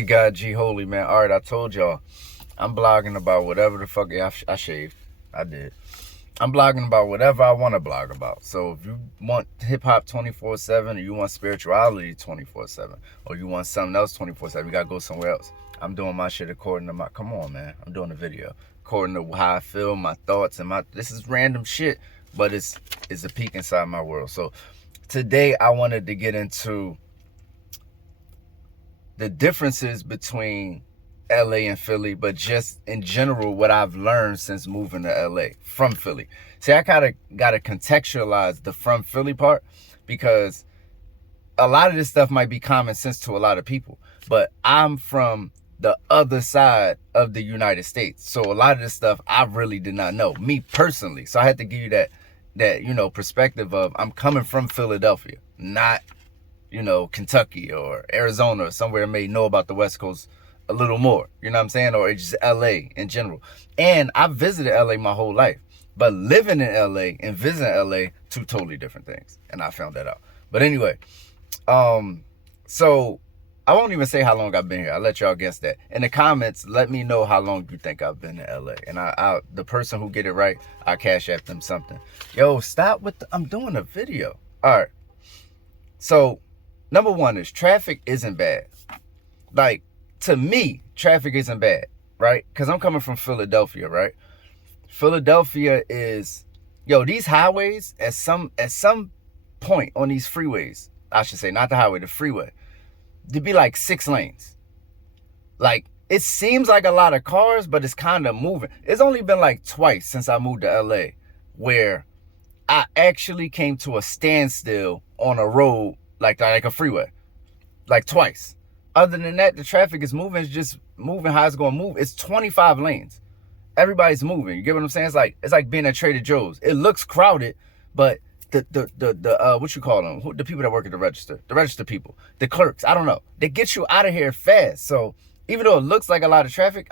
the guy G Holy, man. All right, I told y'all, I'm blogging about whatever the fuck I shaved. I did. I'm blogging about whatever I want to blog about. So if you want hip hop 24/7, or you want spirituality 24/7, or you want something else 24/7, you gotta go somewhere else. I'm doing my shit according to my. Come on, man. I'm doing a video according to how I feel, my thoughts, and my. This is random shit, but it's a peek inside my world. So today I wanted to get into the differences between LA and Philly, but just in general, what I've learned since moving to LA from Philly. See, I kind of got to contextualize the from Philly part, because a lot of this stuff might be common sense to a lot of people, but I'm from the other side of the United States. So a lot of this stuff I really did not know, me personally. So I had to give you that perspective of I'm coming from Philadelphia, not, Kentucky or Arizona or somewhere I may know about the West Coast a little more, you know what I'm saying? Or just LA in general. And I visited LA my whole life, but living in LA and visiting LA, two totally different things. And I found that out. But anyway, so I won't even say how long I've been here. I'll let y'all guess that. In the comments, let me know how long you think I've been in LA. And the person who get it right, I cash app them something. Yo, stop with I'm doing a video. All right. So number one is traffic isn't bad. Like, to me, traffic isn't bad, right? Because I'm coming from Philadelphia, right? Philadelphia is, these highways at some point on these freeways, I should say, not the highway, the freeway, there'd be like 6 lanes. Like, it seems like a lot of cars, but it's kind of moving. It's only been like twice since I moved to LA where I actually came to a standstill on a road like a freeway, like twice. Other than that, the traffic is moving. It's just moving how it's going to move. It's 25 lanes. Everybody's moving. You get what I'm saying? It's like being at Trader Joe's. It looks crowded, but the what you call them? The people that work at the register people, the clerks, I don't know. They get you out of here fast. So even though it looks like a lot of traffic,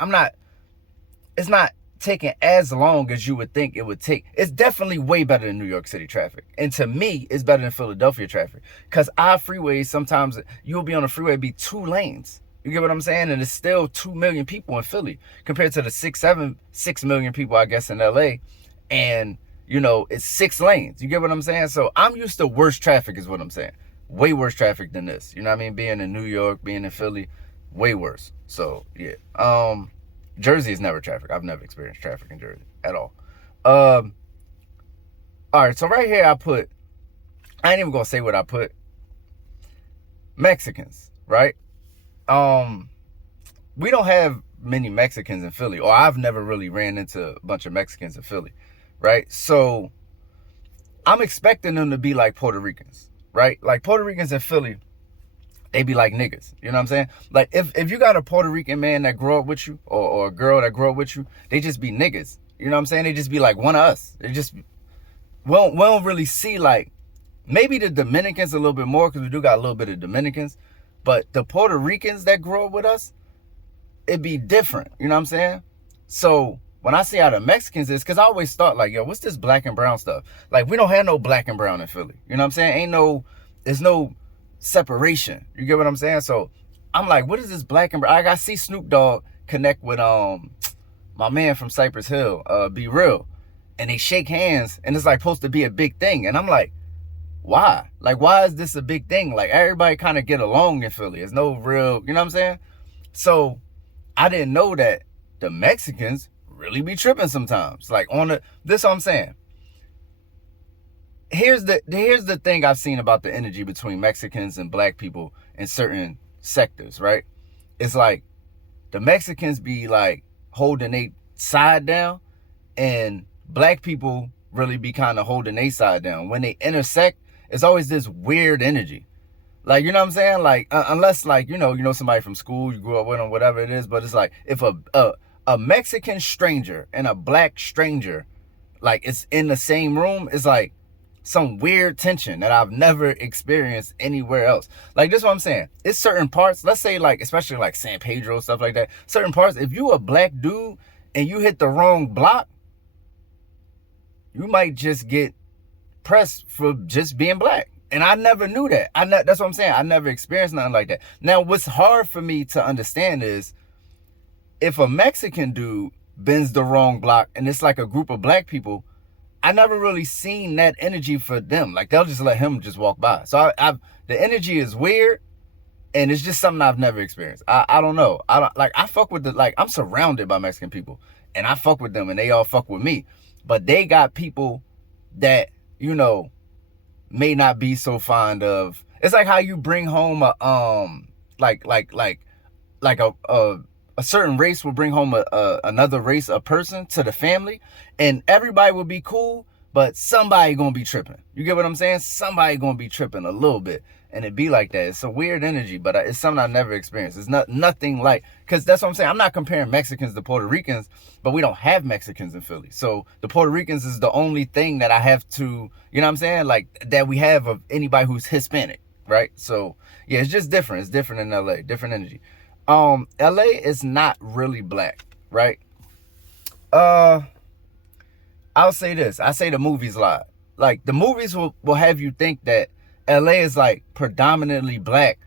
it's not taking as long as you would think it would take. It's definitely way better than New York City traffic. And to me, it's better than Philadelphia traffic. Because our freeways, sometimes you'll be on a freeway, be 2 lanes. You get what I'm saying? And it's still 2 million people in Philly compared to the 6 million people, I guess, in LA. And, it's 6 lanes. You get what I'm saying? So I'm used to worse traffic is what I'm saying. Way worse traffic than this. You know what I mean? Being in New York, being in Philly, way worse. So, yeah. Jersey is never traffic. I've never experienced traffic in Jersey at all. All right, so right here I ain't even gonna say what I put. Mexicans, right? We don't have many Mexicans in Philly, or I've never really ran into a bunch of Mexicans in Philly, right? So I'm expecting them to be like Puerto Ricans, right? Like Puerto Ricans in Philly, they be like niggas. You know what I'm saying? Like if you got a Puerto Rican man that grew up with you, or a girl that grew up with you, they just be niggas. You know what I'm saying? They just be like one of us. They just, we don't really see, like, maybe the Dominicans a little bit more, because we do got a little bit of Dominicans, but the Puerto Ricans that grew up with us, it'd be different. You know what I'm saying? So when I see how the Mexicans is, because I always thought like, what's this black and brown stuff? Like, we don't have no black and brown in Philly. You know what I'm saying? There's no separation. You get what I'm saying? So I'm like, what is this black and brown? I see Snoop Dogg connect with my man from Cypress Hill, Be Real, and they shake hands, and it's like supposed to be a big thing. And I'm like, why? Like, why is this a big thing? Like, everybody kind of get along in Philly. There's no real, you know what I'm saying? So I didn't know that the Mexicans really be tripping sometimes. Like, this what I'm saying. Here's the thing I've seen about the energy between Mexicans and black people in certain sectors, right? It's like the Mexicans be like holding their side down, and black people really be kind of holding their side down. When they intersect, it's always this weird energy. Like, you know what I'm saying? Like, unless, like, you know somebody from school, you grew up with them, whatever it is. But it's like, if a Mexican stranger and a black stranger, like, it's in the same room, it's like some weird tension that I've never experienced anywhere else. Like, this is what I'm saying. It's certain parts, let's say, like, especially like San Pedro, stuff like that. Certain parts, if you a black dude and you hit the wrong block, you might just get pressed for just being black. And I never knew that. That's what I'm saying. I never experienced nothing like that. Now, what's hard for me to understand is if a Mexican dude bends the wrong block and it's like a group of black people, I never really seen that energy for them. Like, they'll just let him just walk by. So the energy is weird, and it's just something I've never experienced. I don't know. I fuck with I'm surrounded by Mexican people, and I fuck with them, and they all fuck with me. But they got people that, may not be so fond of. It's like how you bring home a certain race will bring home another race, a person to the family, and everybody will be cool, but somebody gonna be tripping. You get what I'm saying? Somebody gonna be tripping a little bit, and it be like that. It's a weird energy, but it's something I never experienced. It's nothing like, because that's what I'm saying. I'm not comparing Mexicans to Puerto Ricans, but we don't have Mexicans in Philly. So the Puerto Ricans is the only thing that I have to, you know what I'm saying? Like, that we have of anybody who's Hispanic, right? So yeah, it's just different. It's different in LA, different energy. LA is not really black, right? I'll say this. I say the movies lie. Like, the movies will have you think that LA is like predominantly black.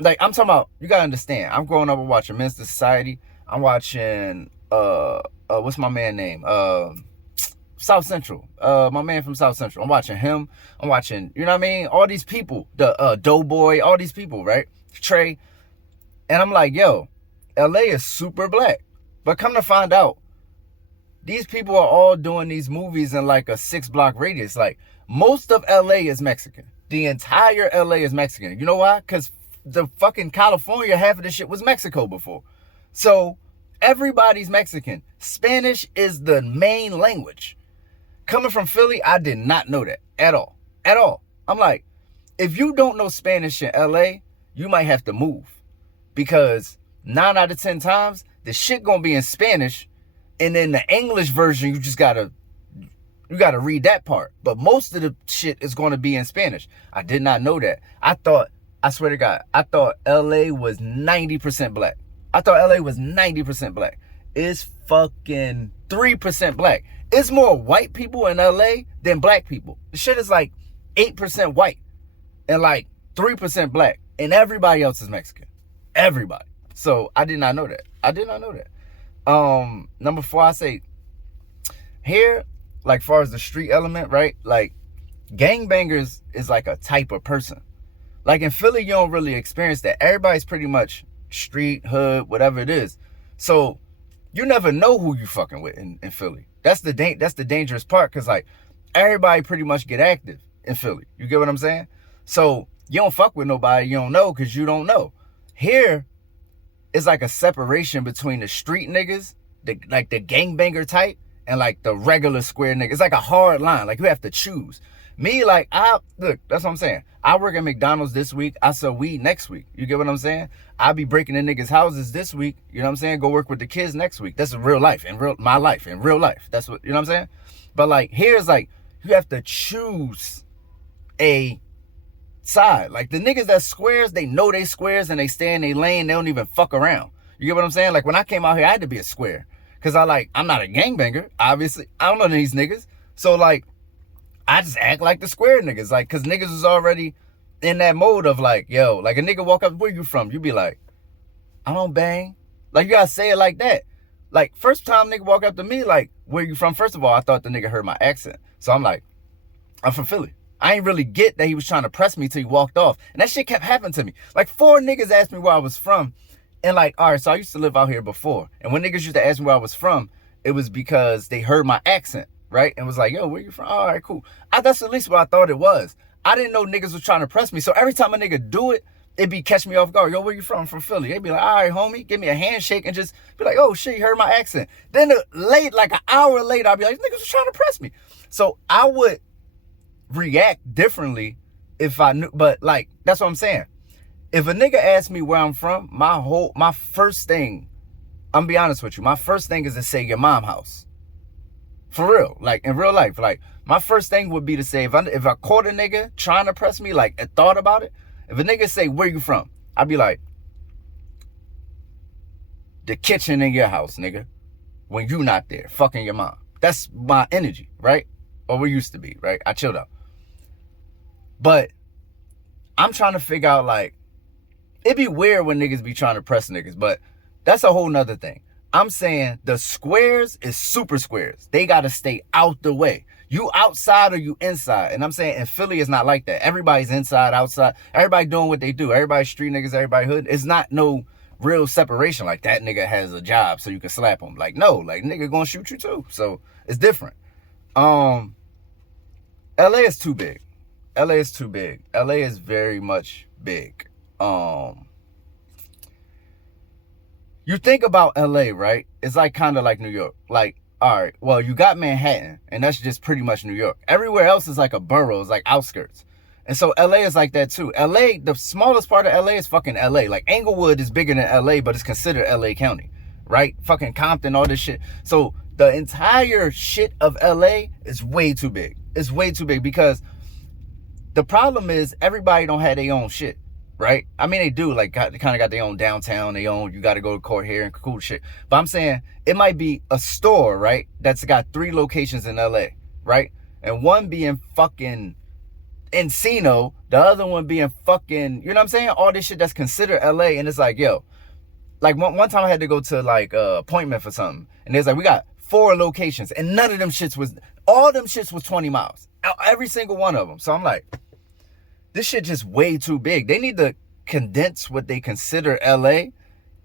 Like, I'm talking about, you gotta understand, I'm growing up watching Men's Society. I'm watching what's my man name? South Central. My man from South Central. I'm watching him. I'm watching, you know what I mean? All these people, the Doughboy, all these people, right? Trey. And I'm like, yo, LA is super black. But come to find out, these people are all doing these movies in like a 6-block radius. Like, most of LA is Mexican. The entire LA is Mexican. You know why? Because the fucking California, half of this shit was Mexico before. So everybody's Mexican. Spanish is the main language. Coming from Philly, I did not know that at all. At all. I'm like, if you don't know Spanish in LA, you might have to move. Because 9 out of 10 times, the shit gonna be in Spanish, and then the English version, you gotta read that part. But most of the shit is gonna be in Spanish. I did not know that. I swear to God, I thought LA was 90% black. I thought LA was 90% black. It's fucking 3% black. It's more white people in LA than black people. The shit is like 8% white and like 3% black, and everybody else is Mexican. Everybody. So I did not know that. Number 4, I say here, like, far as the street element, right? Like, gangbangers is like a type of person. Like, in Philly, you don't really experience that. Everybody's pretty much street, hood, whatever it is. So you never know who you fucking with in Philly. That's the dangerous part, because like, everybody pretty much get active in Philly. You get what I'm saying? So you don't fuck with nobody you don't know, because you don't know. Here, it's like a separation between the street niggas, the gangbanger type, and like the regular square niggas. It's like a hard line. Like, you have to choose. Me, like, look, that's what I'm saying. I work at McDonald's this week. I sell weed next week. You get what I'm saying? I be breaking in niggas' houses this week. You know what I'm saying? Go work with the kids next week. That's real life, my life, in real life. That's what, you know what I'm saying? But like, here's like, you have to choose a side. Like, the niggas that squares, they know they squares and they stay in their lane. They don't even fuck around. You get what I'm saying? Like, when I came out here, I had to be a square, because I'm not a gangbanger, obviously. I don't know these niggas. So like, I just act like the square niggas. Like, because niggas was already in that mode of like, yo, like, a nigga walk up, where you from? You be like, I don't bang. Like, you gotta say it like that. Like, first time nigga walk up to me, like, where you from? First of all, I thought the nigga heard my accent. So I'm like, I'm from Philly. I ain't really get that he was trying to press me till he walked off. And that shit kept happening to me. Like, 4 niggas asked me where I was from. And like, all right, so I used to live out here before. And when niggas used to ask me where I was from, it was because they heard my accent, right? And was like, yo, where you from? All right, cool. That's at least what I thought it was. I didn't know niggas was trying to press me. So every time a nigga do it, it be catch me off guard. Yo, where you from? I'm from Philly. They be like, all right, homie, give me a handshake and just be like, oh shit, you heard my accent. Then like an hour later, I'll be like, niggas was trying to press me. So I would react differently if I knew, but like, that's what I'm saying. If a nigga asks me where I'm from, my first thing, I'm gonna be honest with you, my first thing is to say your mom house. For real, like, in real life. Like, my first thing would be to say, if I caught a nigga trying to press me, like, and thought about it, if a nigga say, where you from? I'd be like, the kitchen in your house, nigga. When you not there, fucking your mom. That's my energy, right? Or we used to be, right? I chilled out. But I'm trying to figure out, like, it'd be weird when niggas be trying to press niggas, but that's a whole nother thing. I'm saying the squares is super squares. They got to stay out the way. You outside or you inside. And I'm saying in Philly, it's not like that. Everybody's inside, outside. Everybody doing what they do. Everybody street niggas, everybody hood. It's not no real separation like that nigga has a job so you can slap him. Like, no, like, nigga gonna shoot you too. So it's different. LA is too big. LA is too big. LA is very much big. You think about LA, right? It's like kind of like New York. Like, all right, well, you got Manhattan, and that's just pretty much New York. Everywhere else is like a borough, it's like outskirts. And so LA is like that too. LA, the smallest part of LA is fucking LA. Like Inglewood is bigger than LA, but it's considered LA County, right? Fucking Compton, all this shit. So the entire shit of LA is way too big. It's way too big because the problem is everybody don't have their own shit, right? I mean, they do, like, they kind of got their own downtown, their own, you got to go to court here and cool shit. But I'm saying it might be a store, right, that's got 3 locations in LA, right? And one being fucking Encino, the other one being fucking, you know what I'm saying? All this shit that's considered LA. And it's like, yo, like one time I had to go to like a appointment for something. And there's like, we got 4 locations and none of them shits was, all them shits was 20 miles. Every single one of them. So I'm like, this shit just way too big. They need to condense what they consider LA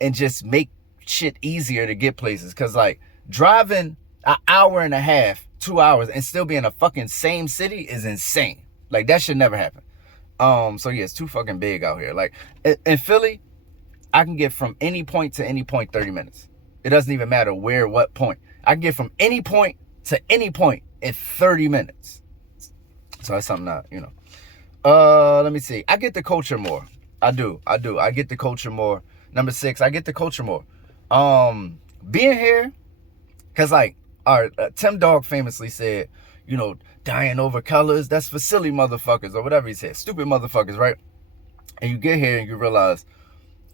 and just make shit easier to get places. Cause like driving an hour and a half, 2 hours and still be in a fucking same city is insane. Like that should never happen. So yeah, it's too fucking big out here. Like in Philly, I can get from any point to any point 30 minutes. It doesn't even matter where, what point. I can get from any point to any point in 30 minutes. So that's something that, you know. Let me see. I get the culture more. I do. I get the culture more. Number 6, I get the culture more. Being here, cause like, all right, Tim Dog famously said, you know, dying over colors, that's for silly motherfuckers or whatever he said, stupid motherfuckers, right? And you get here and you realize,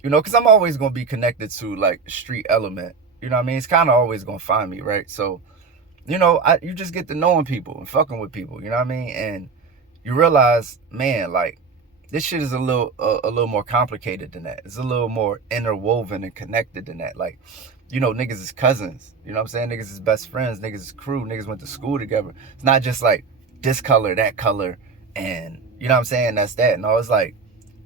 you know, cause I'm always gonna be connected to like street element. You know what I mean? It's kind of always gonna find me, right? So, you know, you just get to knowing people and fucking with people. You know what I mean? And you realize, man, like this shit is a little more complicated than that. It's a little more interwoven and connected than that. Like, you know, niggas is cousins. You know what I'm saying? Niggas is best friends. Niggas is crew. Niggas went to school together. It's not just like this color, that color, and you know what I'm saying? That's that. No, it's like,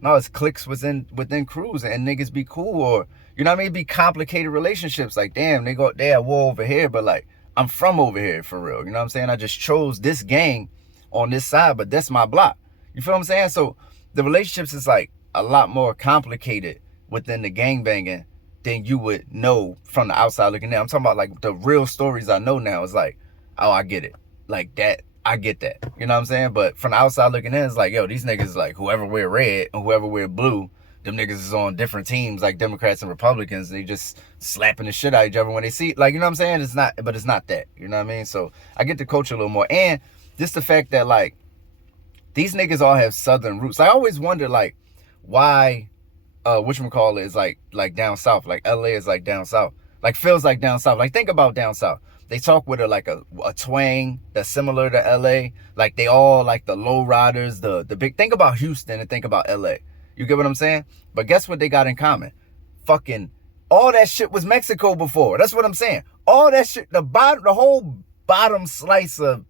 no, it's cliques within crews and niggas be cool, or you know what I mean? Be complicated relationships. Like, damn, they at war over here, but like I'm from over here for real. You know what I'm saying? I just chose this gang on this side, but that's my block. You feel what I'm saying? So the relationships is like a lot more complicated within the gangbanging than you would know from the outside looking in. I'm talking about like the real stories I know now is like, oh, I get it. Like that, I get that. You know what I'm saying? But from the outside looking in, it's like, yo, these niggas like whoever wear red and whoever wear blue, them niggas is on different teams like Democrats and Republicans. They just slapping the shit out of each other when they see, like, you know what I'm saying? It's not, but it's not that. You know what I mean? So I get the culture a little more. And just the fact that like these niggas all have southern roots. I always wonder like why whatchamacallit is like down south. Like LA is like down south. Like feels like down south. Like think about down south. They talk with a twang that's similar to LA. Like they all like the low riders, the big, think about Houston and think about LA. You get what I'm saying? But guess what they got in common? Fucking all that shit was Mexico before. That's what I'm saying. All that shit, the whole bottom slice of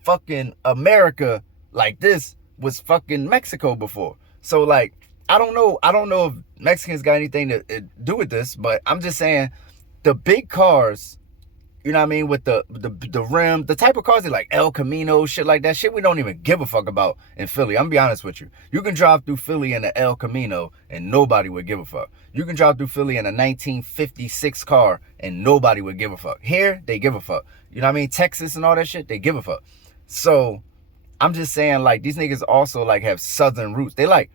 fucking America like this was fucking Mexico before. So like, I don't know if Mexicans got anything to do with this, but I'm just saying the big cars, you know what I mean, with the rim, the type of cars that like El Camino, shit like that, shit we don't even give a fuck about in Philly. I'm gonna be honest with you. You can drive through Philly in an El Camino and nobody would give a fuck. You can drive through Philly in a 1956 car and nobody would give a fuck. Here, they give a fuck. You know what I mean? Texas and all that shit, they give a fuck. So I'm just saying like these niggas also like have southern roots. They like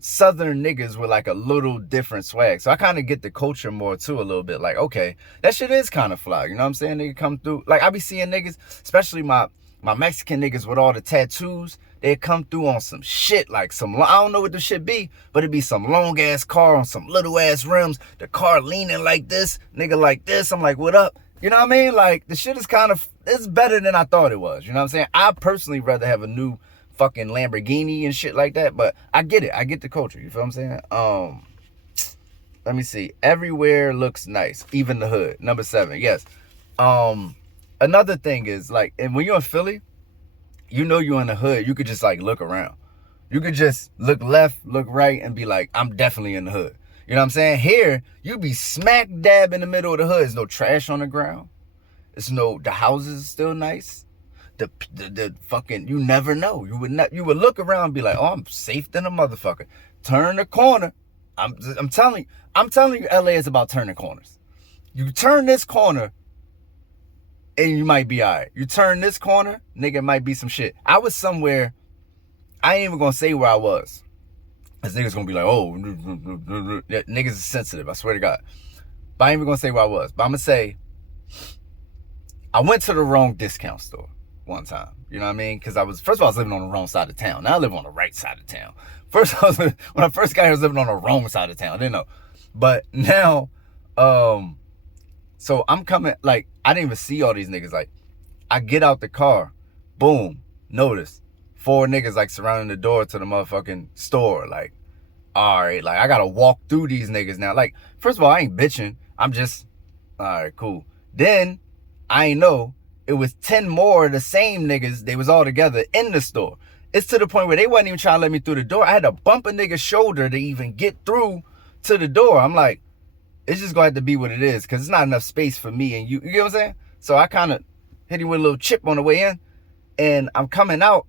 southern niggas with like a little different swag. So I kind of get the culture more too a little bit. Like, okay, that shit is kind of fly. You know what I'm saying? They come through. Like I be seeing niggas, especially my Mexican niggas with all the tattoos, they come through on some shit, like some, I don't know what the shit be, but it be some long ass car on some little ass rims, the car leaning like this, nigga like this. I'm like, what up? You know what I mean? Like the shit is kind of, it's better than I thought it was. You know what I'm saying? I personally rather have a new fucking Lamborghini and shit like that. But I get it. I get the culture. You feel what I'm saying? Let me see. Everywhere looks nice, even the hood. Number 7. Yes. Another thing is like, and when you're in Philly, you know you're in the hood. You could just like look around. You could just look left, look right, and be like, I'm definitely in the hood. You know what I'm saying? Here, you be smack dab in the middle of the hood. There's no trash on the ground. The houses are still nice. The fucking, you never know. You would look around and be like, oh, I'm safe than a motherfucker. Turn the corner. I'm telling you, LA is about turning corners. You turn this corner, and you might be all right. You turn this corner, nigga, it might be some shit. I was somewhere, I ain't even gonna say where I was. Cause niggas gonna be like, oh, niggas is sensitive, I swear to God. But I ain't even gonna say where I was. But I'm gonna say, I went to the wrong discount store one time. You know what I mean? Cause first of all, I was living on the wrong side of town. Now I live on the right side of town. When I first got here, I was living on the wrong side of town. I didn't know. But now, so I'm coming, like, I didn't even see all these niggas. Like, I get out the car, boom, notice 4 niggas like surrounding the door to the motherfucking store. Like, all right, like I gotta walk through these niggas now. Like, first of all, I ain't bitching. I'm just, all right, cool. Then I ain't know it was 10 more of the same niggas. They was all together in the store. It's to the point where they wasn't even trying to let me through the door. I had to bump a nigga's shoulder to even get through to the door. I'm like, it's just gonna have to be what it is, because it's not enough space for me and you. You get what I'm saying? So I kind of hit him with a little chip on the way in, and I'm coming out,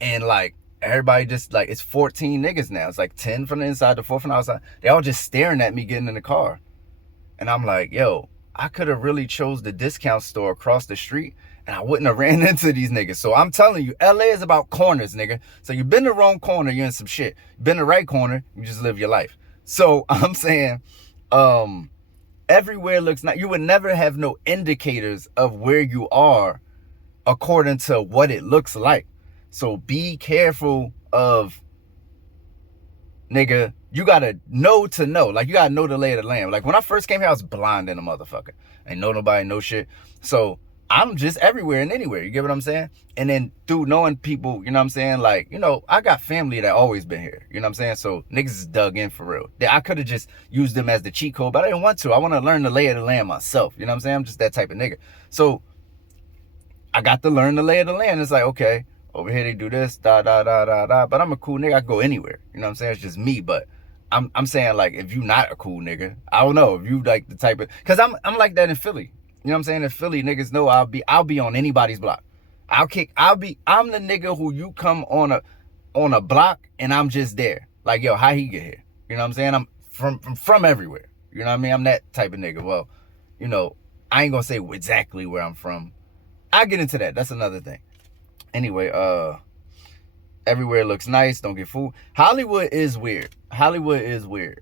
and like everybody just like, it's 14 niggas now. It's like 10 from the inside, the 4 from the outside. They all just staring at me getting in the car, and I'm like, yo, I could have really chose the discount store across the street, and I wouldn't have ran into these niggas. So I'm telling you, LA is about corners, nigga. So you've been the wrong corner, you're in some shit. You've been the right corner, you just live your life. So I'm saying, everywhere looks nice. You would never have no indicators of where you are according to what it looks like. So be careful of, nigga, you gotta know to know. Like, you gotta know the lay of the land. Like, when I first came here, I was blind in a motherfucker. Ain't know nobody, no shit. So I'm just everywhere and anywhere. You get what I'm saying? And then through knowing people, you know what I'm saying? Like, you know, I got family that always been here. You know what I'm saying? So niggas is dug in for real. I could have just used them as the cheat code, but I didn't want to. I want to learn the lay of the land myself. You know what I'm saying? I'm just that type of nigga. So I got to learn the lay of the land. It's like, okay, over here they do this, da, da, da, da, da. But I'm a cool nigga. I can go anywhere. You know what I'm saying? It's just me. But I'm saying, like, if you not a cool nigga, I don't know. If you like the type of, because I'm like that in Philly. You know what I'm saying? In Philly, niggas know I'll be on anybody's block. I'm the nigga who you come on a block and I'm just there. Like, yo, how he get here? You know what I'm saying? I'm from everywhere. You know what I mean? I'm that type of nigga. Well, you know, I ain't gonna say exactly where I'm from. I'll get into that. That's another thing. Anyway, everywhere looks nice. Don't get fooled. Hollywood is weird. Hollywood is weird.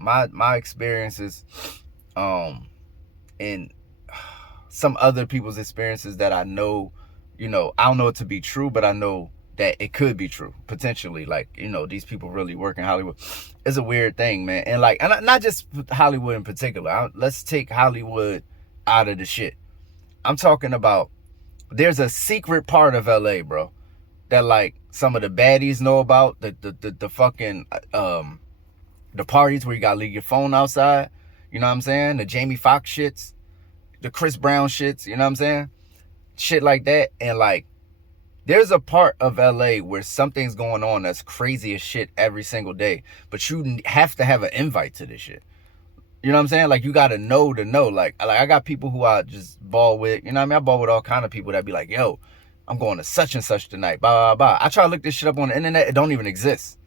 My experiences, and some other people's experiences that I know, you know, I don't know it to be true, but I know that it could be true potentially. Like, you know, these people really work in Hollywood. It's a weird thing, man. And like, and not just Hollywood in particular. Let's take Hollywood out of the shit. I'm talking about, there's a secret part of LA, bro, that like some of the baddies know about. The fucking the parties where you gotta leave your phone outside. You know what I'm saying? The Jamie Foxx shits, the Chris Brown shits, you know what I'm saying? Shit like that. And like, there's a part of LA where something's going on that's crazy as shit every single day, but you have to have an invite to this shit. You know what I'm saying? Like, you gotta know to know. Like I got people who I just ball with, you know what I mean? I ball with all kind of people that be like, yo, I'm going to such and such tonight, blah, blah, blah. I try to look this shit up on the internet, it don't even exist.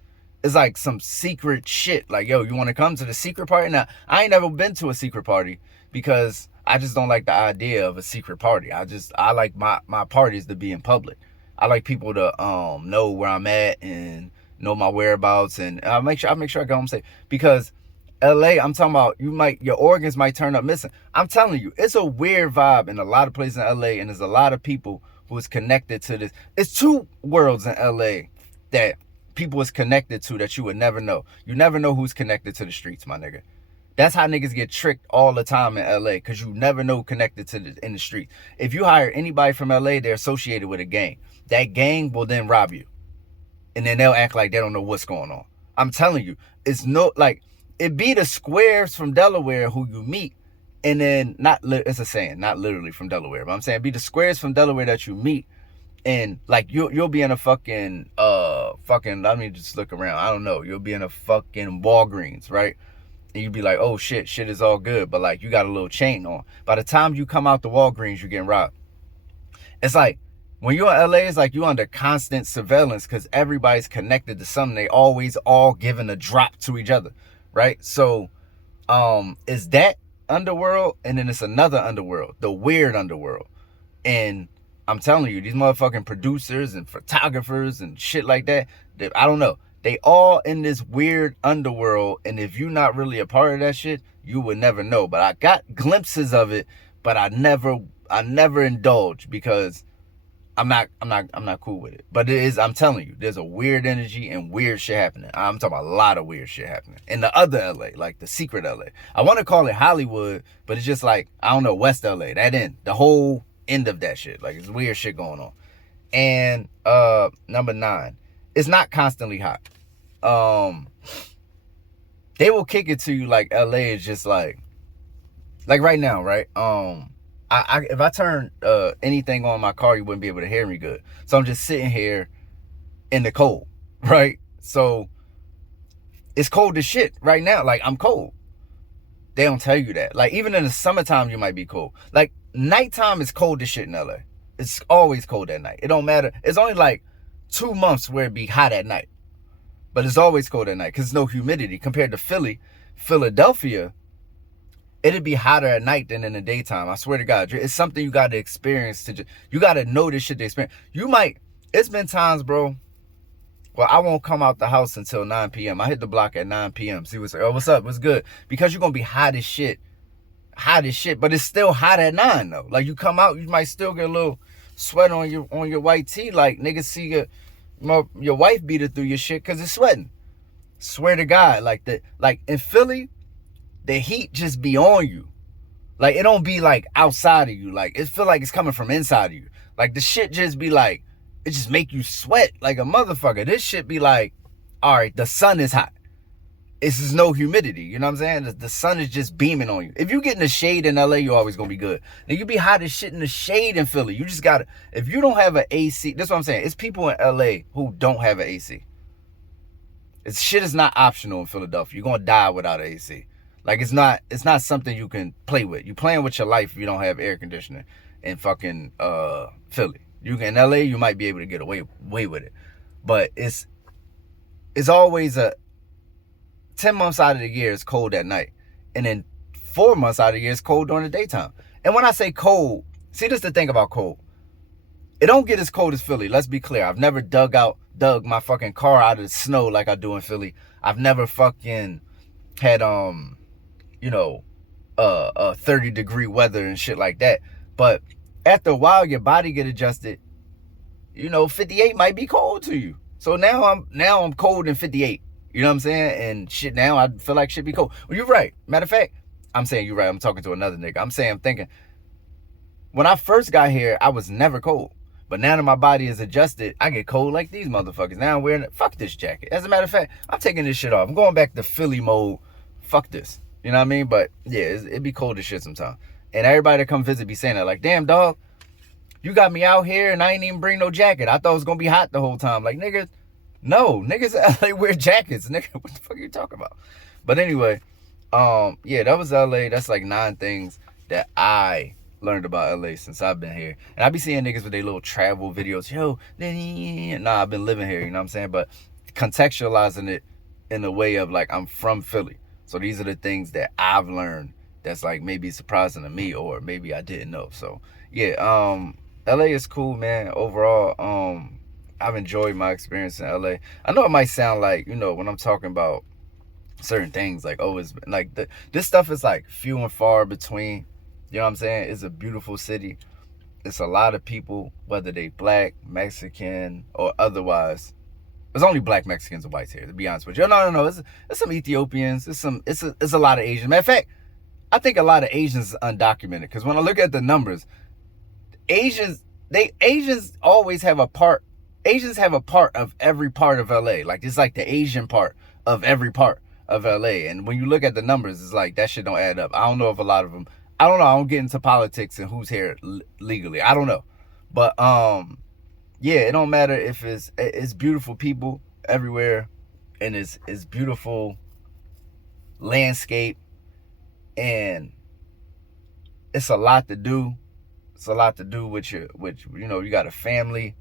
It's like some secret shit. Like, yo, you want to come to the secret party? Now, I ain't never been to a secret party because I just don't like the idea of a secret party. I like my parties to be in public. I like people to know where I'm at and know my whereabouts, and I make sure I go home safe. Because LA, I'm talking about, your organs might turn up missing. I'm telling you, it's a weird vibe in a lot of places in LA, and there's a lot of people who is connected to this. It's 2 worlds in LA that people is connected to that you would never know. You never know who's connected to the streets, my nigga. That's how niggas get tricked all the time in LA, because you never know connected to in the street. If you hire anybody from LA, they're associated with a gang. That gang will then rob you. And then they'll act like they don't know what's going on. I'm telling you, it's no, like, it be the squares from Delaware who you meet, and then, it's a saying, not literally from Delaware, but I'm saying be the squares from Delaware that you meet, and like you'll be in a fucking let me just look around. I don't know. You'll be in a fucking Walgreens, right? And you'd be like, oh shit is all good, but like you got a little chain on. By the time you come out the Walgreens, you're getting robbed. It's like when you're in LA, it's like you're under constant surveillance because everybody's connected to something. They always all giving a drop to each other, right? So is that underworld, and then it's another underworld, the weird underworld. And I'm telling you, these motherfucking producers and photographers and shit like that, I don't know, they all in this weird underworld, and if you're not really a part of that shit, you would never know. But I got glimpses of it, but I never indulge because I'm not cool with it. But it is, I'm telling you, there's a weird energy and weird shit happening. I'm talking about a lot of weird shit happening in the other LA, like the secret LA. I want to call it Hollywood, but it's just like, I don't know, West LA, that end, the whole end of that shit. Like, it's weird shit going on. And number 9, it's not constantly hot. They will kick it to you like LA is just like right now, right? If I turn anything on my car, you wouldn't be able to hear me good. So I'm just sitting here in the cold, right? So it's cold as shit right now. Like, I'm cold. They don't tell you that. Like, even in the summertime, you might be cold. Like, nighttime is cold as shit in LA. It's always cold at night. It don't matter. It's only like 2 months where it be hot at night. But it's always cold at night because there's no humidity. Compared to Philadelphia, it'd be hotter at night than in the daytime. I swear to God. It's something you got to experience. You got to know this shit to experience. It's been times, bro, well, I won't come out the house until 9 p.m. I hit the block at 9 p.m. See what's up? What's good? Because you're going to be hot as shit, but it's still hot at 9, though. Like, you come out, you might still get a little sweat on your white tee. Like, niggas see your wife beat it through your shit because it's sweating. Swear to God. Like in Philly, the heat just be on you. Like, it don't be like outside of you. Like, it feel like it's coming from inside of you. Like, the shit just be like, it just make you sweat like a motherfucker. This shit be like, all right, the sun is hot. It's just no humidity. You know what I'm saying? The sun is just beaming on you. If you get in the shade in LA, you're always going to be good. Now, you be hot as shit in the shade in Philly. You just got to, if you don't have an AC, that's what I'm saying. It's people in LA who don't have an AC. Shit is not optional in Philadelphia. You're going to die without an AC. Like, it's not something you can play with. You're playing with your life if you don't have air conditioning in fucking Philly. In LA, you might be able to get away with it. But it's always 10 months out of the year, it's cold at night. And then 4 months out of the year, it's cold during the daytime. And when I say cold, see, this is the thing about cold. It don't get as cold as Philly. Let's be clear. I've never dug my fucking car out of the snow like I do in Philly. I've never fucking had 30-degree weather and shit like that. But after a while, your body get adjusted. 58 might be cold to you. So now I'm cold in 58. You know what I'm saying? And shit, now I feel like shit be cold. Well, you're right. Matter of fact, I'm saying you're right. I'm talking to another nigga. I'm thinking, when I first got here, I was never cold. But now that my body is adjusted, I get cold like these motherfuckers. Now I'm wearing it. Fuck this jacket. As a matter of fact, I'm taking this shit off. I'm going back to Philly mode. Fuck this. You know what I mean? But yeah, it be cold as shit sometimes. And everybody that come visit be saying that. Like, damn, dog, you got me out here and I ain't even bring no jacket. I thought it was going to be hot the whole time. Like, nigga, no. Niggas in LA wear jackets. Nigga, what the fuck are you talking about? But anyway, yeah, that was LA. That's like 9 things that I learned about LA since I've been here. And I be seeing niggas with their little travel videos. Yo, nah, I've been living here, you know what I'm saying? But contextualizing it in a way of like, I'm from Philly. So these are the things that I've learned that's like maybe surprising to me, or maybe I didn't know. So yeah, LA is cool, man. Overall, I've enjoyed my experience in LA. I know it might sound like, when I'm talking about certain things, like, oh, it's like this stuff is like few and far between. You know what I'm saying? It's a beautiful city. It's a lot of people, whether they black, Mexican, or otherwise. There's only black Mexicans and whites here, to be honest with you. No. It's some Ethiopians. It's a lot of Asians. Matter of fact, I think a lot of Asians is undocumented, because when I look at the numbers, Asians always have a part. Asians have a part of every part of LA. Like, it's like the Asian part of every part of LA. And when you look at the numbers, it's like that shit don't add up. I don't know if a lot of them, I don't know. I don't get into politics and who's here legally. I don't know. But yeah, it don't matter if it's beautiful people everywhere, and it's beautiful landscape, and it's a lot to do. It's a lot to do with you know, you got a family.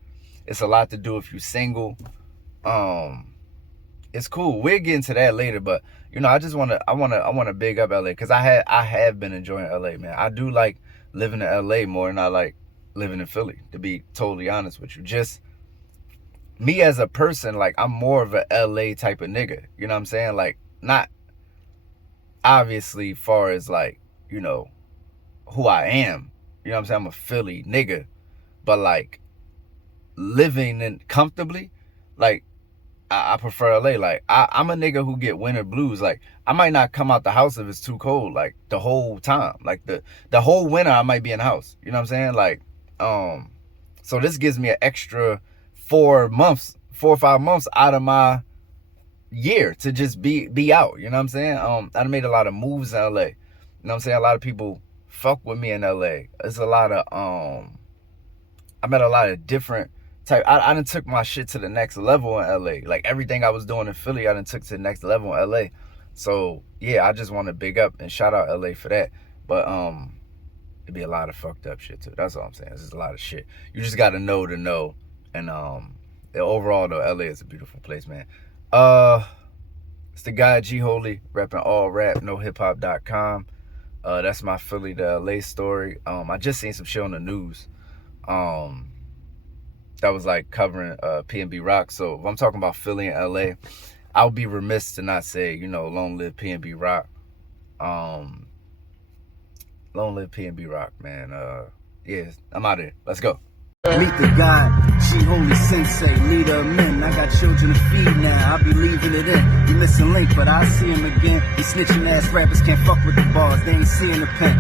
It's a lot to do if you're single. It's cool. We'll get into that later, but you know, I want to big up LA, because I have been enjoying LA, man. I do like living in LA more than I like living in Philly, to be totally honest with you. Just me as a person, like, I'm more of a LA type of nigga. You know what I'm saying? Like, not obviously far as, like, you know, who I am. You know what I'm saying? I'm a Philly nigga. But like, living in comfortably, like, I prefer LA. Like, I'm a nigga who get winter blues. Like, I might not come out the house if it's too cold, like, the whole time. Like, the whole winter I might be in the house. You know what I'm saying? Like, so this gives me an extra 4 or 5 months out of my year to just be out. You know what I'm saying? I made a lot of moves in LA. You know what I'm saying? A lot of people fuck with me in LA. It's a lot of I met a lot of different type. I done took my shit to the next level in LA. Like, everything I was doing in Philly, I done took to the next level in LA. So yeah, I just want to big up and shout out LA for that. But it'd be a lot of fucked up shit too. That's all I'm saying. It's just a lot of shit. You just gotta know to know. And overall though, LA is a beautiful place, man. It's the guy G Holy, repping all rap, nohiphop.com. That's my Philly to LA story. I just seen some shit on the news that was like covering PNB Rock. So if I'm talking about Philly and LA, I'll be remiss to not say, you know, long live PNB Rock. Long live PNB Rock, man. Yeah, I'm out of here. Let's go. Meet the guy, G Holy Sensei, leader of men. I got children to feed now, I'll be leaving it in. You missing Link, but I'll see him again. These snitching ass rappers can't fuck with the bars, they ain't seeing the pen.